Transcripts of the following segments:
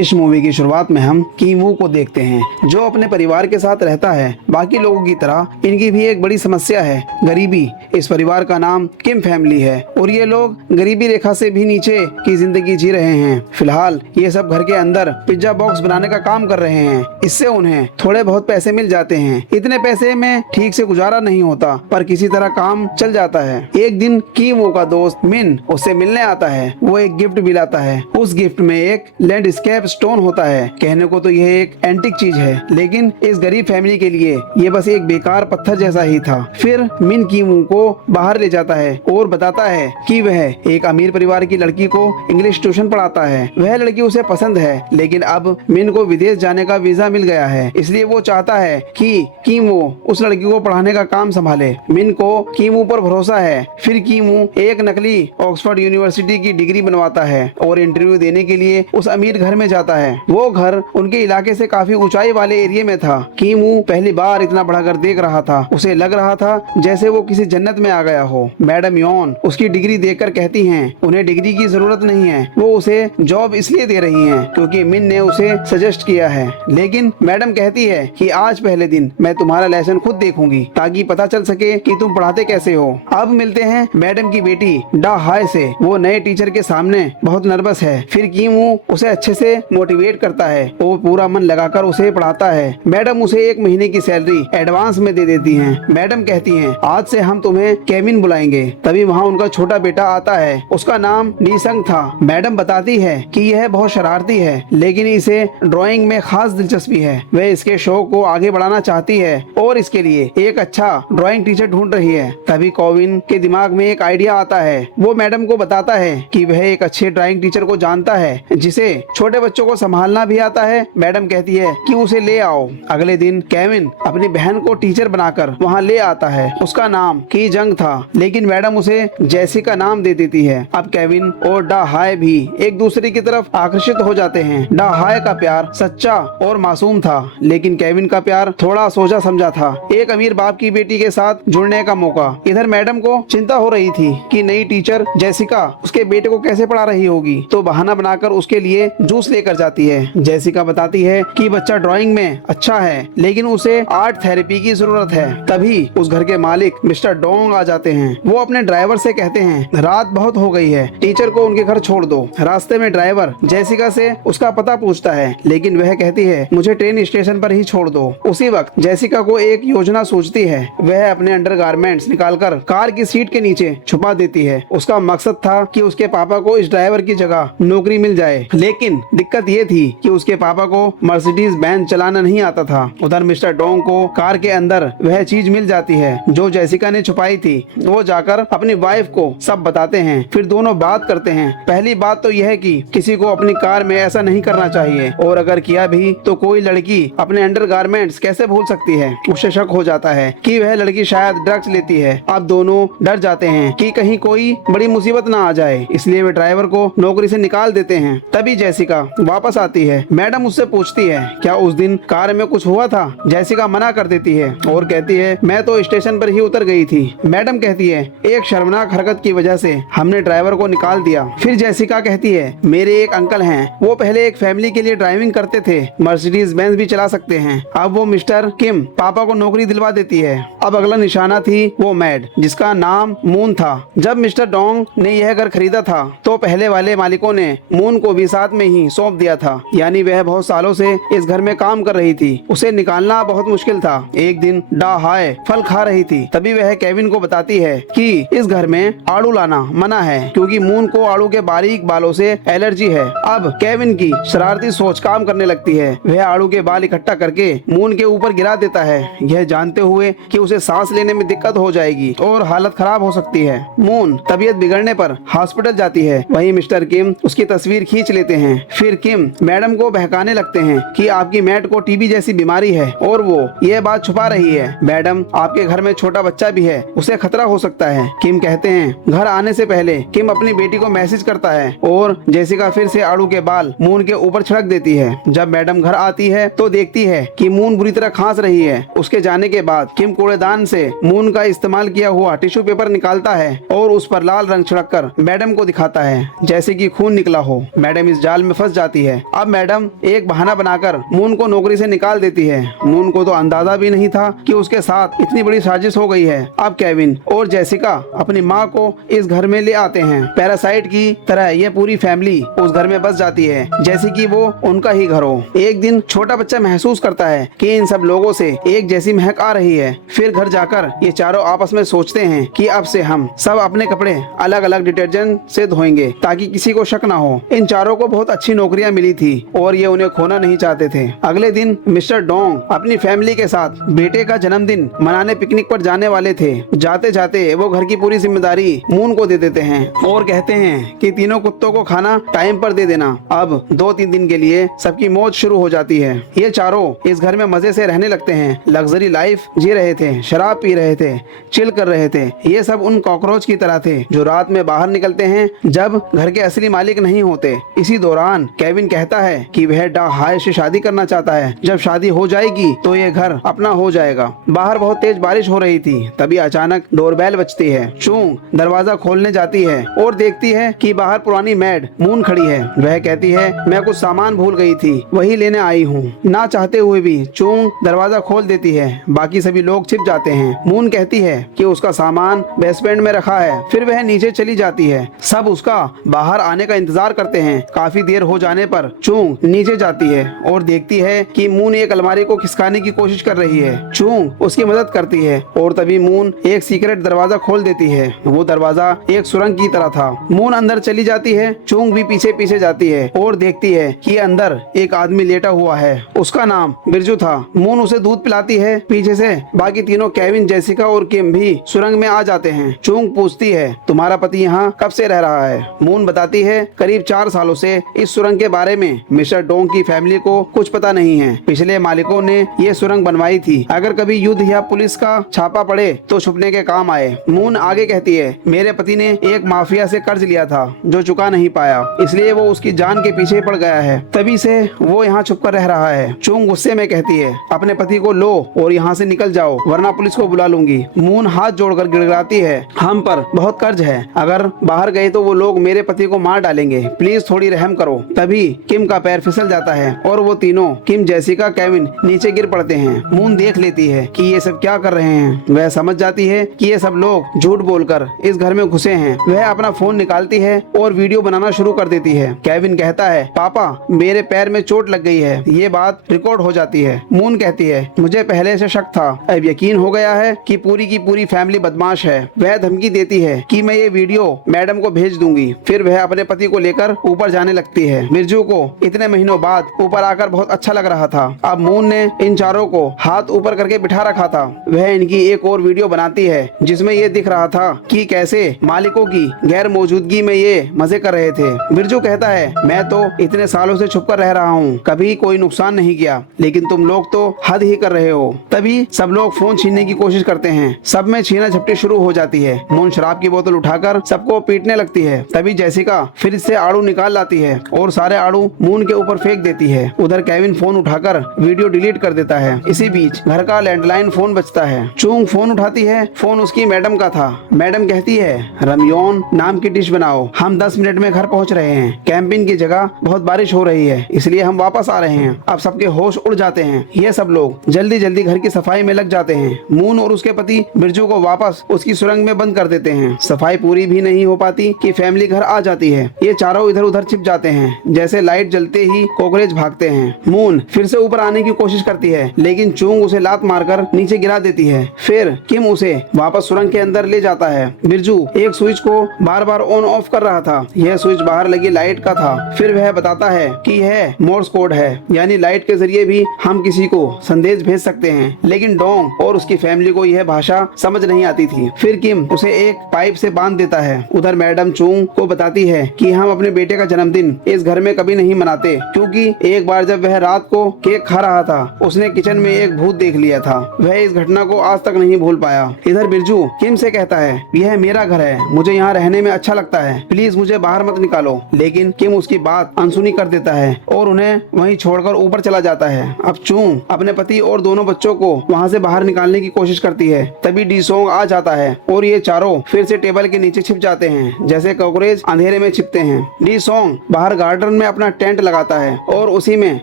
इस मूवी की शुरुआत में हम कीमू को देखते हैं जो अपने परिवार के साथ रहता है। बाकी लोगों की तरह इनकी भी एक बड़ी समस्या है, गरीबी। इस परिवार का नाम किम फैमिली है और ये लोग गरीबी रेखा से भी नीचे की जिंदगी जी रहे हैं। फिलहाल ये सब घर के अंदर पिज्जा बॉक्स बनाने का काम कर रहे हैं। इससे उन्हें थोड़े बहुत पैसे मिल जाते हैं। इतने पैसे में ठीक से गुजारा नहीं होता पर किसी तरह काम चल जाता है। एक दिन कीमू का दोस्त मिन उससे मिलने आता है। वो एक गिफ्ट भी लाता है। उस गिफ्ट में एक लैंडस्केप स्टोन होता है। कहने को तो यह एक एंटिक चीज है लेकिन इस गरीब फैमिली के लिए ये बस एक बेकार पत्थर जैसा ही था। फिर मिन कीमू को बाहर ले जाता है और बताता है कि वह एक अमीर परिवार की लड़की को इंग्लिश ट्यूशन पढ़ाता है। वह लड़की उसे पसंद है लेकिन अब मिन को विदेश जाने का वीजा मिल गया है, इसलिए वो चाहता है कि कीमू उस लड़की को पढ़ाने का काम संभाले। मिन को कीमू पर भरोसा है। फिर कीमू एक नकली ऑक्सफोर्ड यूनिवर्सिटी की डिग्री बनवाता है और इंटरव्यू देने के लिए उस अमीर घर में जाता है। वो घर उनके इलाके से काफी ऊंचाई वाले एरिया में था। कीमू पहली बार इतना बड़ा घर देख रहा था। उसे लग रहा था जैसे वो किसी जन्नत में आ गया हो। मैडम यॉन उसकी डिग्री देखकर कहती हैं उन्हें डिग्री की जरूरत नहीं है, वो उसे जॉब इसलिए दे रही हैं क्योंकि मिन ने उसे सजेस्ट किया है। लेकिन मैडम कहती है कि आज पहले दिन मैं तुम्हारा लेसन खुद देखूंगी ताकि पता चल सके कि तुम पढ़ाते कैसे हो। अब मिलते हैं मैडम की बेटी डा हाय से। वो नए टीचर के सामने बहुत नर्वस है। फिर कीमू उसे अच्छे से मोटिवेट करता है। वो पूरा मन लगाकर उसे पढ़ाता है। मैडम उसे 1 महीने की सैलरी एडवांस में दे देती हैं। मैडम कहती हैं आज से हम तुम्हें केविन बुलाएंगे। तभी वहाँ उनका छोटा बेटा आता है। उसका नाम नीसंग था। मैडम बताती है कि यह बहुत शरारती है लेकिन इसे ड्राइंग में खास दिलचस्पी है। वह इसके शौक को आगे बढ़ाना चाहती है और इसके लिए एक अच्छा ड्राइंग टीचर ढूंढ रही है। तभी कोविन के दिमाग में एक आइडिया आता है। वो मैडम को बताता है कि वह एक अच्छे ड्राइंग टीचर को जानता है जिसे छोटे बच्चों को संभालना भी आता है। मैडम कहती है कि उसे ले आओ। अगले दिन केविन अपनी बहन को टीचर बनाकर वहाँ ले आता है। उसका नाम की जंग था लेकिन मैडम उसे जैसी का नाम दे देती है। अब केविन और डा हाय भी एक दूसरे की तरफ आकर्षित हो जाते हैं। डा हाय का प्यार सच्चा और मासूम था लेकिन केविन का प्यार थोड़ा सोचा समझा था। एक अमीर बाप की बेटी के साथ जुड़ने का मौका। इधर मैडम को चिंता हो रही थी कि नई टीचर जेसिका उसके बेटे को कैसे पढ़ा रही होगी, तो बहाना बनाकर उसके लिए जूस लेकर जाती है। जेसिका बताती है कि बच्चा ड्राइंग में अच्छा है लेकिन उसे आर्ट थेरेपी की जरूरत है। तभी उस घर के मालिक मिस्टर डोंग आ जाते हैं। वो अपने ड्राइवर से कहते हैं रात बहुत हो गई है, टीचर को उनके घर छोड़ दो। रास्ते में ड्राइवर जेसिका से उसका पता पूछता है लेकिन वह कहती है मुझे ट्रेन स्टेशन पर ही छोड़ दो। उसी वक्त जेसिका को एक योजना सूझती है। वह अपने अंडरगारमेंट्स निकालकर कार की सीट के नीचे छुपा देती है। उसका मकसद था कि उसके पापा को इस ड्राइवर की जगह नौकरी मिल जाए। लेकिन दिक्कत ये थी कि उसके पापा को मर्सिडीज बैंस चलाना नहीं आता था। उधर मिस्टर डोंग को कार के अंदर वह चीज मिल जाती है जो जेसिका ने छुपाई थी। वो जाकर अपनी वाइफ को सब बताते हैं। फिर दोनों बात करते हैं। पहली बात तो यह है कि किसी को अपनी कार में ऐसा नहीं करना चाहिए और अगर किया भी तो कोई लड़की अपने अंडरगारमेंट्स कैसे भूल सकती है। उसे शक हो जाता है कि वह लड़की शायद ड्रग्स लेती है। अब दोनों डर जाते हैं कि कहीं कोई बड़ी मुसीबत ना आ जाए, इसलिए वे ड्राइवर को नौकरी से निकाल देते हैं। तभी जेसिका वापस आती है। मैडम उससे पूछती है क्या उस दिन कार में कुछ हुआ था। जेसिका मना कर देती है और कहती है मैं तो स्टेशन पर ही उतर गई थी। मैडम कहती है एक शर्मनाक हरकत की वजह से हमने ड्राइवर को निकाल दिया। फिर जेसिका कहती है मेरे एक अंकल हैं, वो पहले एक फैमिली के लिए ड्राइविंग करते थे, मर्सिडीज बेंज भी चला सकते हैं। अब वो मिस्टर किम पापा को नौकरी दिलवा देती है। अब अगला निशाना थी वो मैड जिसका नाम मून था। जब मिस्टर डोंग ने यह घर खरीदा था तो पहले वाले मालिकों ने मून को भी साथ में ही सौंप दिया था, यानी वह बहुत सालों से इस घर में काम कर रही थी। उसे निकालना बहुत मुश्किल था। एक दिन डा हाय फल खा रही थी। तभी वह केविन को बताती है कि इस घर में आड़ू लाना मना है क्योंकि मून को आड़ू के बारीक बालों से एलर्जी है। अब केविन की शरारती सोच काम करने लगती है। वह आड़ू के बाल इकट्ठा करके मून के ऊपर गिरा देता है, यह जानते हुए कि उसे सांस लेने में दिक्कत हो जाएगी और हालत खराब हो सकती है। मून तबीयत बिगड़ने पर हॉस्पिटल जाती है। वहीं मिस्टर किम उसकी तस्वीर खींच लेते हैं। फिर किम मैडम को बहकाने लगते हैं कि आपकी मैट को टीबी जैसी बीमारी है और वो यह बात छुपा रही है। मैडम आपके घर में छोटा बच्चा भी है, उसे खतरा हो सकता है। किम कहते हैं घर आने से पहले किम अपनी बेटी को मैसेज करता है और जेसिका फिर से आड़ू के बाल मून के ऊपर छिड़क देती है। जब मैडम घर आती है तो देखती है कि मून बुरी तरह खांस रही है। उसके जाने के बाद किम कूड़ेदान से मून का इस्तेमाल किया हुआ टिश्यू पेपर निकालता है और उस पर लाल रंग छिड़क कर मैडम को दिखाता है जैसे कि खून निकला हो। मैडम इस जाल में फंस जाती जाती है। अब मैडम एक बहाना बनाकर मून को नौकरी से निकाल देती है। मून को तो अंदाजा भी नहीं था कि उसके साथ इतनी बड़ी साजिश हो गई है। अब केविन और जेसिका अपनी माँ को इस घर में ले आते हैं। पैरासाइट की तरह यह पूरी फैमिली उस घर में बस जाती है जैसे कि वो उनका ही घर हो। एक दिन छोटा बच्चा महसूस करता है कि इन सब लोगों से एक जैसी महक आ रही है। फिर घर जाकर ये चारों आपस में सोचते हैं कि अब से हम सब अपने कपड़े अलग अलग डिटर्जेंट से धोएंगे ताकि किसी को शक ना हो। इन चारों को बहुत अच्छी नौकरियां मिली थी और ये उन्हें खोना नहीं चाहते थे। अगले दिन मिस्टर डोंग अपनी फैमिली के साथ बेटे का जन्मदिन मनाने पिकनिक पर जाने वाले थे। जाते जाते वो घर की पूरी जिम्मेदारी मून को दे देते हैं और कहते हैं कि तीनों कुत्तों को खाना टाइम पर दे देना। अब 2-3 दिन के लिए सबकी मौज शुरू हो जाती है। ये चारों इस घर में मजे से रहने लगते हैं, लग्जरी लाइफ जी रहे थे, शराब पी रहे थे, चिल कर रहे थे। ये सब उन कॉकरोच की तरह थे जो रात में बाहर निकलते हैं जब घर के असली मालिक नहीं होते। इसी दौरान केविन कहता है कि वह डा हाय से शादी करना चाहता है। जब शादी हो जाएगी तो ये घर अपना हो जाएगा। बाहर बहुत तेज बारिश हो रही थी, तभी अचानक डोरबेल बजती है। चूंग दरवाजा खोलने जाती है और देखती है कि बाहर पुरानी मैड मून खड़ी है। वह कहती है मैं कुछ सामान भूल गई थी, वही लेने आई हूँ। ना चाहते हुए भी चूंग दरवाजा खोल देती है। बाकी सभी लोग छिप जाते हैं। मून कहती है कि उसका सामान बेसमेंट में रखा है। फिर वह नीचे चली जाती है। सब उसका बाहर आने का इंतजार करते हैं। काफी देर हो जाने पर चूंग नीचे जाती है और देखती है कि मून एक अलमारी को खिसकाने की कोशिश कर रही है। चूंग उसकी मदद करती है और तभी मून एक सीक्रेट दरवाजा खोल देती है। वो दरवाजा एक सुरंग की तरह था। मून अंदर चली जाती है। चूंग भी पीछे पीछे जाती है और देखती है कि अंदर एक आदमी लेटा हुआ है। उसका नाम बिरजू था। मून उसे दूध पिलाती है। पीछे से बाकी तीनों केविन, जेसिका और किम भी सुरंग में आ जाते हैं। चूंग पूछती है तुम्हारा पति यहाँ कब से रह रहा है? मून बताती है करीब 4 सालों से इस सुरंग के बारे में मिस्टर डोंग की फैमिली को कुछ पता नहीं है। पिछले मालिकों ने ये सुरंग बनवाई थी, अगर कभी युद्ध या पुलिस का छापा पड़े तो छुपने के काम आए। मून आगे कहती है मेरे पति ने एक माफिया से कर्ज लिया था जो चुका नहीं पाया, इसलिए वो उसकी जान के पीछे पड़ गया है। तभी से वो यहाँ छुप कर रह रहा है। चूंग गुस्से में कहती है अपने पति को लो और यहाँ से निकल जाओ वरना पुलिस को बुला लूंगी। मून हाथ जोड़कर गिड़गिड़ाती है हम पर बहुत कर्ज है, अगर बाहर गए तो वो लोग मेरे पति को मार डालेंगे, प्लीज थोड़ी रहम करो। तभी किम का पैर फिसल जाता है और वो तीनों किम, जेसिका, केविन नीचे गिर पड़ते हैं। मून देख लेती है कि ये सब क्या कर रहे हैं। वह समझ जाती है कि ये सब लोग झूठ बोलकर इस घर में घुसे हैं। वह अपना फोन निकालती है और वीडियो बनाना शुरू कर देती है। केविन कहता है पापा मेरे पैर में चोट लग गई है। ये बात रिकॉर्ड हो जाती है। मून कहती है मुझे पहले से शक था, अब यकीन हो गया है कि पूरी की पूरी फैमिली बदमाश है। वह धमकी देती है कि मैं ये वीडियो मैडम को भेज दूंगी। फिर वह अपने पति को लेकर ऊपर जाने लगती है। बिरजू को इतने महीनों बाद ऊपर आकर बहुत अच्छा लग रहा था। अब मून ने इन चारों को हाथ ऊपर करके बिठा रखा था। वह इनकी एक और वीडियो बनाती है जिसमें ये दिख रहा था कि कैसे मालिकों की गैर मौजूदगी में ये मजे कर रहे थे। बिरजू कहता है मैं तो इतने सालों से छुप कर रह रहा हूँ, कभी कोई नुकसान नहीं किया, लेकिन तुम लोग तो हद ही कर रहे हो। तभी सब लोग फोन छीनने की कोशिश करते हैं। सब में छीना झपटी शुरू हो जाती है। मून शराब की बोतल उठाकर सबको पीटने लगती है। तभी जेसिका फ्रिज से आड़ू निकाल लाती है और सारे आड़ू मून के ऊपर फेंक देती है। उधर केविन फोन उठाकर वीडियो डिलीट कर देता है। इसी बीच घर का लैंडलाइन फोन बजता है। चूंग फोन उठाती है। फोन उसकी मैडम का था। मैडम कहती है रमयोन नाम की डिश बनाओ, हम 10 मिनट में घर पहुंच रहे हैं। कैंपिंग की जगह बहुत बारिश हो रही है, इसलिए हम वापस आ रहे हैं। अब सबके होश उड़ जाते हैं। ये सब लोग जल्दी जल्दी घर की सफाई में लग जाते हैं। मून और उसके पति बिरजू को वापस उसकी सुरंग में बंद कर देते हैं। सफाई पूरी भी नहीं हो पाती कि फैमिली घर आ जाती है। ये चारों इधर उधर छिप जाते हैं। जैसे लाइट जलते ही कॉकरोच भागते हैं। मून फिर से ऊपर आने की कोशिश करती है, लेकिन चूंग उसे लात मारकर नीचे गिरा देती है। फिर किम उसे वापस सुरंग के अंदर ले जाता है। बिरजू एक स्विच को बार बार ऑन ऑफ कर रहा था। यह स्विच बाहर लगी लाइट का था। फिर वह बताता है कि यह मोर्स कोड है, यानी लाइट के जरिए भी हम किसी को संदेश भेज सकते हैं। लेकिन डोंग और उसकी फैमिली को यह भाषा समझ नहीं आती थी। फिर किम उसे एक पाइप से बांध देता है। उधर मैडम चूंग को बताती है कि हम अपने बेटे का जन्मदिन इस घर में कभी नहीं मनाते, क्योंकि एक बार जब वह रात को केक खा रहा था उसने किचन में एक भूत देख लिया था। वह इस घटना को आज तक नहीं भूल पाया। इधर बिरजू किम से कहता है यह मेरा घर है, मुझे यहाँ रहने में अच्छा लगता है, प्लीज मुझे बाहर मत निकालो। लेकिन किम उसकी बात अनसुनी कर देता है और उन्हें वहीं छोड़कर ऊपर चला जाता है। अब चूंग अपने पति और दोनों बच्चों को वहाँ से बाहर निकालने की कोशिश करती है। तभी डी सोंग आ जाता है और ये चारों फिर से टेबल के नीचे छिप जाते हैं, जैसे कॉकरोच अंधेरे में छिपते हैं। डी सोंग बाहर गार्डन टनल में अपना टेंट लगाता है और उसी में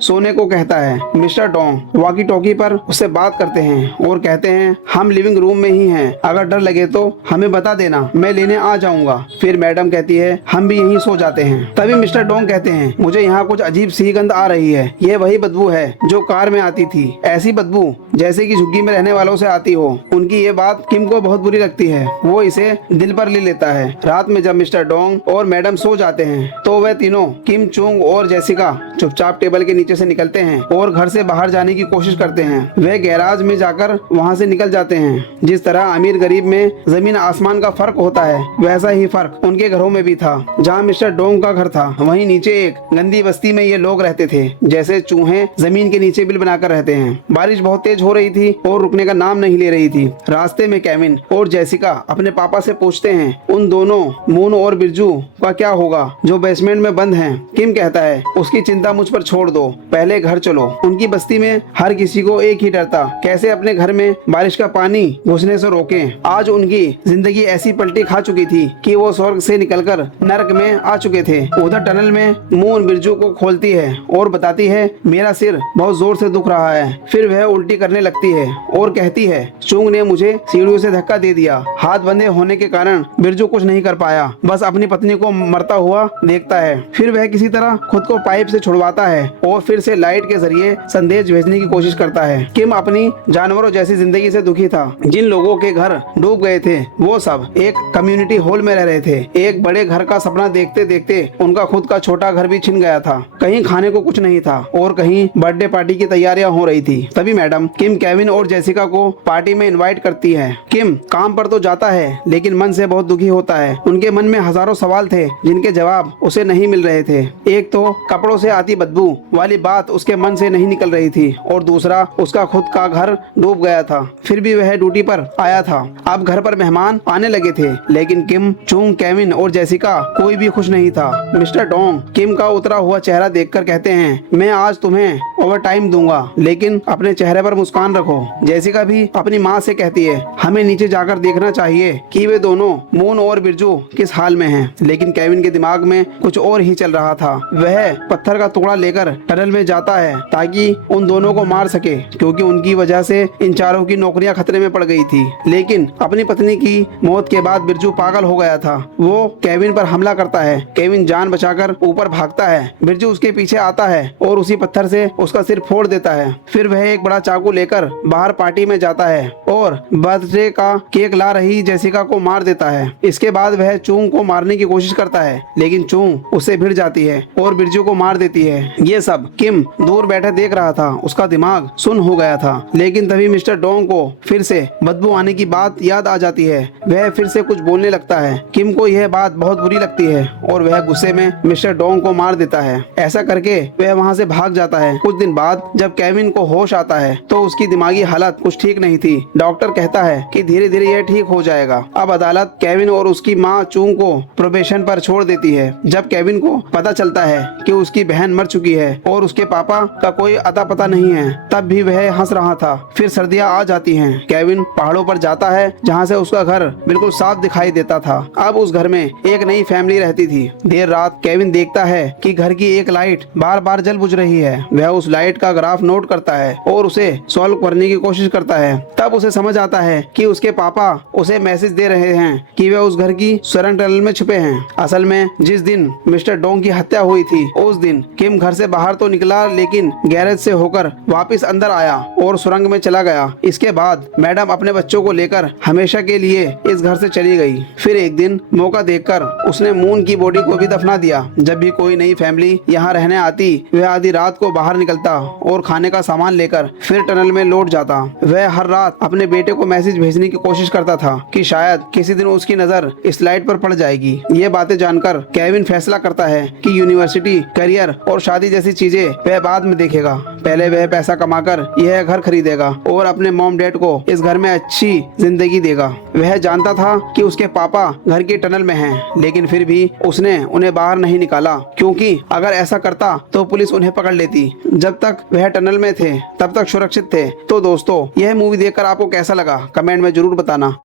सोने को कहता है। मिस्टर डोंग वॉकी टॉकी पर उससे बात करते हैं और कहते हैं हम लिविंग रूम में ही हैं, अगर डर लगे तो हमें बता देना, मैं लेने आ जाऊंगा। फिर मैडम कहती है हम भी यहीं सो जाते हैं। तभी मिस्टर डोंग कहते हैं मुझे यहाँ कुछ अजीब सी गंध आ रही है, ये वही बदबू है जो कार में आती थी, ऐसी बदबू जैसे कि झुग्गी में रहने वालों से आती हो। उनकी ये बात किम को बहुत बुरी लगती है, वो इसे दिल पर ले लेता है। रात में जब मिस्टर डोंग और मैडम सो जाते हैं तो वह तीनों किम, चुंग और जेसिका चुपचाप टेबल के नीचे से निकलते हैं और घर से बाहर जाने की कोशिश करते हैं। वे गैराज में जाकर वहां से निकल जाते हैं। जिस तरह अमीर गरीब में जमीन आसमान का फर्क होता है, वैसा ही फर्क उनके घरों में भी था। जहाँ मिस्टर डोंग का घर था वहीं नीचे एक गंदी बस्ती में ये लोग रहते थे, जैसे चूहे जमीन के नीचे बिल बनाकर रहते हैं। बारिश बहुत तेज हो रही थी और रुकने का नाम नहीं ले रही थी। रास्ते में केविन और जेसिका अपने पापा से पूछते हैं उन दोनों मून और बिरजू का क्या होगा जो बेसमेंट में बंद हैं। किम कहता है उसकी चिंता मुझ पर छोड़ दो, पहले घर चलो। उनकी बस्ती में हर किसी को एक ही डर था, कैसे अपने घर में बारिश का पानी घुसने से रोकें। आज उनकी जिंदगी ऐसी पलटी खा चुकी थी कि वो स्वर्ग से निकलकर नरक में आ चुके थे। उधर टनल में मून बिरजू को खोलती है और बताती है मेरा सिर बहुत जोर से दुख रहा है। फिर वह उल्टी करने लगती है और कहती है चुंग ने मुझे सीढ़ियों से धक्का दे दिया। हाथ बंधे होने के कारण बिरजू कुछ नहीं कर पाया, बस अपनी पत्नी को मरता हुआ देखता है। फिर वह किसी तरह खुद को पाइप से छुड़वाता है और फिर से लाइट के जरिए संदेश भेजने की कोशिश करता है। किम अपनी जानवरों जैसी जिंदगी से दुखी था। जिन लोगों के घर डूब गए थे वो सब एक कम्युनिटी हॉल में रह रहे थे। एक बड़े घर का सपना देखते देखते उनका खुद का छोटा घर भी छिन गया था। कहीं खाने को कुछ नहीं था और कहीं बर्थडे पार्टी की तैयारियां हो रही थी। तभी मैडम किम, केविन और जेसिका को पार्टी में इनवाइट करती है। किम काम पर तो जाता है लेकिन मन से बहुत दुखी होता है। उनके मन में हजारों सवाल थे जिनके जवाब उसे नहीं मिल रहे थे। एक तो कपड़ों से आती बदबू वाली बात उसके मन से नहीं निकल रही थी और दूसरा उसका खुद का घर डूब गया था, फिर भी वह ड्यूटी पर आया था। अब घर पर मेहमान आने लगे थे लेकिन किम, चुंग, केविन और जेसिका कोई भी खुश नहीं था। मिस्टर डोंग किम का उतरा हुआ चेहरा देखकर कहते हैं मैं आज तुम्हें ओवर टाइम दूंगा लेकिन अपने चेहरे पर मुस्कान रखो। जेसिका भी अपनी माँ से कहती है हमें नीचे जाकर देखना चाहिए कि वे दोनों मून और बिरजू किस हाल में हैं। लेकिन केविन के दिमाग में कुछ और ही चल रहा था। वह पत्थर का टुकड़ा लेकर टनल में जाता है ताकि उन दोनों को मार सके, क्योंकि उनकी वजह से इन चारों की नौकरियां खतरे में पड़ गई थी। लेकिन अपनी पत्नी की मौत के बाद बिरजू पागल हो गया था। वो केविन पर हमला करता है। केविन जान बचाकर ऊपर भागता है। बिरजू उसके पीछे आता है और उसी पत्थर से उसका सिर फोड़ देता है। फिर वह एक बड़ा चाकू लेकर बाहर पार्टी में जाता है और बर्थडे का केक ला रही जेसिका को मार देता है। इसके बाद वह चूंग को मारने की कोशिश करता है लेकिन चूंग उससे भिड़ जाती है और बिरजू को मार देती है। ये सब किम दूर बैठे देख रहा था। उसका दिमाग सुन्न हो गया था। लेकिन तभी मिस्टर डोंग को फिर से बदबू आने की बात याद आ जाती है। वह फिर से कुछ बोलने लगता है। किम को यह बात बहुत बुरी लगती है और वह गुस्से में मिस्टर डोंग को मार देता है। ऐसा करके वह वहाँ से भाग जाता है। कुछ दिन बाद जब केविन को होश आता है तो उसकी दिमागी हालत कुछ ठीक नहीं थी। डॉक्टर कहता है कि धीरे धीरे यह ठीक हो जाएगा। अब अदालत केविन और उसकी माँ चूंग को प्रोबेशन पर छोड़ देती है। जब केविन को पता चलता है कि उसकी बहन मर चुकी है और उसके पापा का कोई अता पता नहीं है, तब भी वह हंस रहा था। फिर सर्दियाँ आ जाती हैं। केविन पहाड़ों पर जाता है जहाँ से उसका घर बिल्कुल साफ दिखाई देता था। अब उस घर में एक नई फैमिली रहती थी। देर रात केविन देखता है कि घर की एक लाइट बार बार जल बुझ रही है। वह उस लाइट का ग्राफ नोट करता है और उसे सॉल्व करने की कोशिश करता है। तब उसे समझ आता है कि उसके पापा उसे मैसेज दे रहे हैं कि वे उस घर की सुरंग टनल में छुपे हैं। असल में जिस दिन मिस्टर डोंग की हत्या हुई थी उस दिन किम घर से बाहर तो निकला लेकिन गैरेज से होकर वापस अंदर आया और सुरंग में चला गया। इसके बाद मैडम अपने बच्चों को लेकर हमेशा के लिए इस घर से चली गई। फिर एक दिन मौका देखकर उसने मून की बॉडी को भी दफना दिया। जब भी कोई नई फैमिली यहाँ रहने आती वह आधी रात को बाहर निकलता और खाने का सामान लेकर फिर टनल में लौट जाता। वह हर रात अपने बेटे को मैसेज भेजने की कोशिश करता था कि शायद किसी दिन उसकी नजर इस लाइट पर पड़ जाएगी। ये बातें जानकर केविन फैसला करता है कि यूनिवर्सिटी, करियर और शादी जैसी चीजें वह बाद में देखेगा। पहले वह पैसा कमाकर यह घर खरीदेगा और अपने मॉम डैड को इस घर में अच्छी जिंदगी देगा। वह जानता था कि उसके पापा घर की टनल में हैं, लेकिन फिर भी उसने उन्हें बाहर नहीं निकाला, क्योंकि अगर ऐसा करता तो पुलिस उन्हें पकड़ लेती। जब तक वह टनल में थे तब तक सुरक्षित थे। तो दोस्तों, यह मूवी देखकर आपको कैसा लगा कमेंट में जरूर बताना।